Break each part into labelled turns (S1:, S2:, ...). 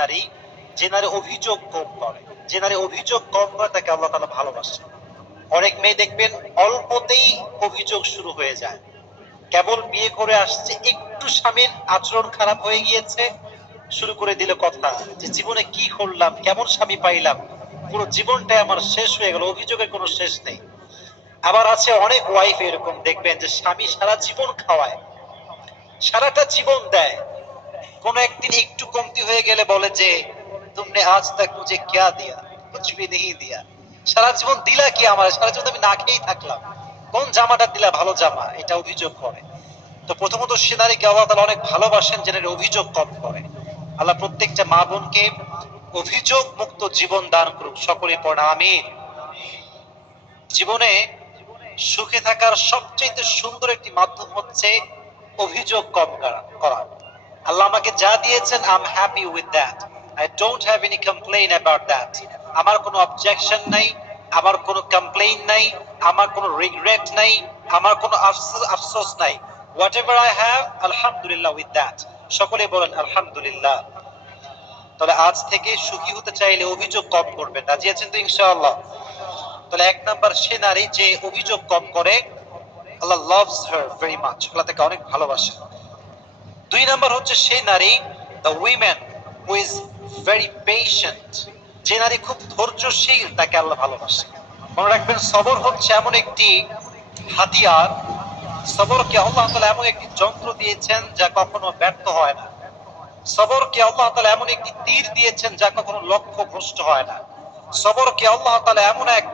S1: নারী যে নারী অভিযোগ কম করে, যে নারী অভিযোগ কম করে তাকে আল্লাহ তালা ভালোবাসে। অনেক মেয়ে দেখবেন অল্পতেই অভিযোগ শুরু হয়ে যায়। কেবল বিয়ে করে আসছে, একটু স্বামীর আচরণ খারাপ হয়ে গিয়েছে, শুরু করে দিল কথা যে জীবনে কি করলাম, কেমন স্বামী পাইলাম, পুরো জীবনটাই আমার শেষ হয়ে গেল, অভিযোগের কোনো শেষ নেই। আবার আছে অনেক ওয়াইফ এরকম দেখবেন যে স্বামী সারা জীবন খাওয়ায়, সারাটা জীবন দেয়। কোন একদিন একটু কমতি হয়ে গেলে বলে যে, তুমনে আজ তক মুঝে ক্যা দিয়া? কুছ ভি नहीं দিয়া? সারা জীবন দিলা কি আমার? সারা জীবন আমি না খেয়েই থাকলাম। কোন জামাটা দিলা? ভালো জামা। এটা অভিযোগ করে। তো প্রথমত সে নারীকে আল্লাহ তাআলা অনেক ভালোবাসেন যে নারী অভিযোগ কম করে। আল্লাহ প্রত্যেকটা মা বোনকে অভিযোগ মুক্ত জীবন দান করুক। সকলে পড়া আমিন। জীবনে সুখে থাকার সবচেয়ে সুন্দর একটি মাধ্যম হচ্ছে অভিযোগ কম করা। আল্লাহ আমাকে যা দিয়েছেন I am happy with that I don't have any complain about that আমার কোনো অবজেকশন নাই, আমার কোনো কমপ্লেইন নাই, আমার কোনো রিগ্রেট নাই, আমার কোনো আফসোস আফসোস নাই. হোয়াট এভার আই হ্যাভ আলহামদুলিল্লাহ উইথ দ্যাট সকলে বলেন, আলহামদুলিল্লাহ। তবে আজ থেকে সুখী হতে চাইলে অভিযোগ কম করবেন, রাজি আছেন তো ইনশাআল্লাহ? তাহলে এক নাম্বার সে নারী যে অভিযোগ কম করে, Allah loves her very much Allah তাকে অনেক ভালোবাসে। দুই নাম্বার হচ্ছে সেই নারী the women who is very patient যে নারী খুব ধৈর্যশীল, তাকে আল্লাহ ভালোবাসে। মনে রাখবেন, সবর হচ্ছে এমন একটি হাতিয়ার। সবরকে আল্লাহ তাআলা এমন একটি যন্ত্র দিয়েছেন যা কখনো ব্যর্থ হয় না। সবরকে আল্লাহ তাআলা এমন একটি তীর দিয়েছেন যা কখনো লক্ষ্য ভ্রষ্ট হয় না। সবরকে আল্লাহ তাআলা এমন এক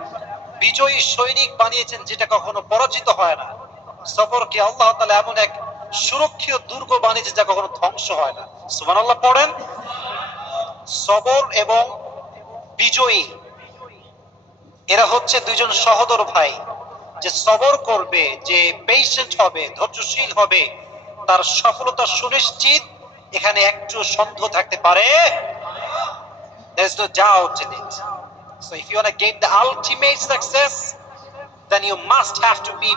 S1: বিজয়ী সৈনিক বানিয়েছেন যেটা কখনো পরাজিত হয় না। সবরকে আল্লাহ তাআলা এমন এক সুরক্ষিত দুর্গ বাণিজ্য যা কখনো ধ্বংস হয় না সুবহানাল্লাহ পড়েন, সবর এবং বিজয়ী, এরা হচ্ছে দুইজন সহদর ভাই যে সবর করবে, যে পেশেন্ট হবে, ধৈর্যশীল হবে, তার সফলতা সুনিশ্চিত, এখানে একটু সন্দেহ থাকতে পারে There's no doubt in it. So if you want to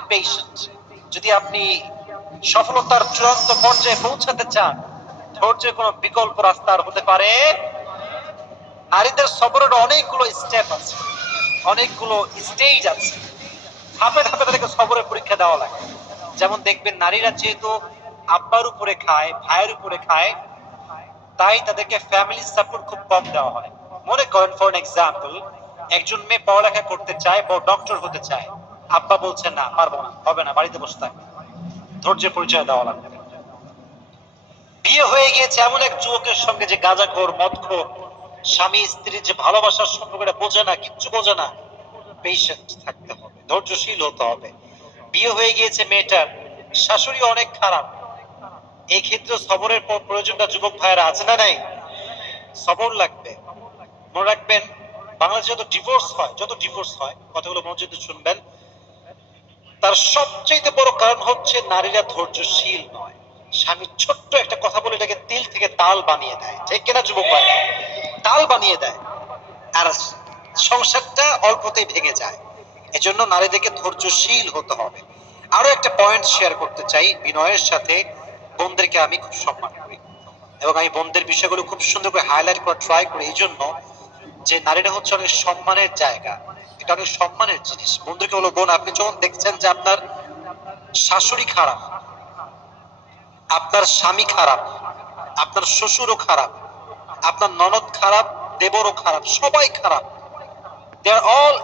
S1: patient. যদি আপনি সফলতার চূড়ান্ত পর্যায়ে পৌঁছাতে চান। ধৈর্যের কোনো বিকল্প রাস্তা আর হতে পারে নারীদের সবরের অনেকগুলো স্টেপ আছে, অনেকগুলো স্টেজ আছে। ধাপে ধাপে তাদেরকে সবরের পরীক্ষা দেওয়া লাগে। যেমন দেখবেন নারীরা যেহেতু আব্বার উপরে খায়, ভাইয়ের উপরে খায়, তাই তাদেরকে ফ্যামিলি সাপোর্ট খুব কম দেওয়া হয়। মনে করেন ফর এক্সাম্পল একজন মেয়ে পড়ালেখা করতে চায়, বড় ডক্টর হতে চায়। আব্বা বলছেন না, পারব না, হবে না, বাড়িতে বসে থাকবে। ধৈর্যের পরিচয় দেওয়া লাগবে। বিয়ে হয়ে গিয়েছে এমন এক যুবকের সঙ্গে যে গাঁজাখোর, মদখোর, স্বামী, স্ত্রীর যে ভালোবাসার সম্পর্কটা বোঝে না, কিচ্ছু বোঝে না থাকতে হবে, ধৈর্যশীল হতে হবে। বিয়ে হয়ে গিয়েছে মেয়েটার শাশুড়ি অনেক খারাপ। এই ক্ষেত্রে সবরের প্রয়োজনটা যুবক ভাইয়েরা আছে না নাই? সবর লাগবে। মনে রাখবেন বাংলাদেশে যত ডিভোর্স হয়, যত ডিভোর্স হয়, কথাগুলো মনোযোগ শুনবেন। তার সবচেয়ে বড় কারণ হচ্ছে নারীরা ধৈর্যশীল নয়। স্বামী ছোট্ট একটা কথা বলে এটাকে তিল থেকে তাল বানিয়ে দেয়। ঠিক কিনা, যুবক তাল বানিয়ে দেয়। আর সংসারটা অল্পতেই ভেঙে যায়। এজন্য নারীদেরকে ধৈর্যশীল হতে হবে। আরও একটা পয়েন্ট শেয়ার করতে চাই বিনয়ের সাথে। বোনদেরকে আমি খুব সম্মান করি। এবং আমি বোনদের বিষয়গুলো খুব সুন্দর করে হাইলাইট করা ট্রাই করি। এই জন্য যে নারীরা হচ্ছে অনেক সম্মানের জায়গা। এটা সম্মানের জিনিস। বন্ধুকে হলো বোন, আপনি যখন দেখছেন যে আপনার শাশুড়ি খারাপ, আপনার স্বামী খারাপ, আপনার শ্বশুরও খারাপ, আপনার ননদ খারাপ, দেবরও খারাপ, সবাই খারাপ দে আর অল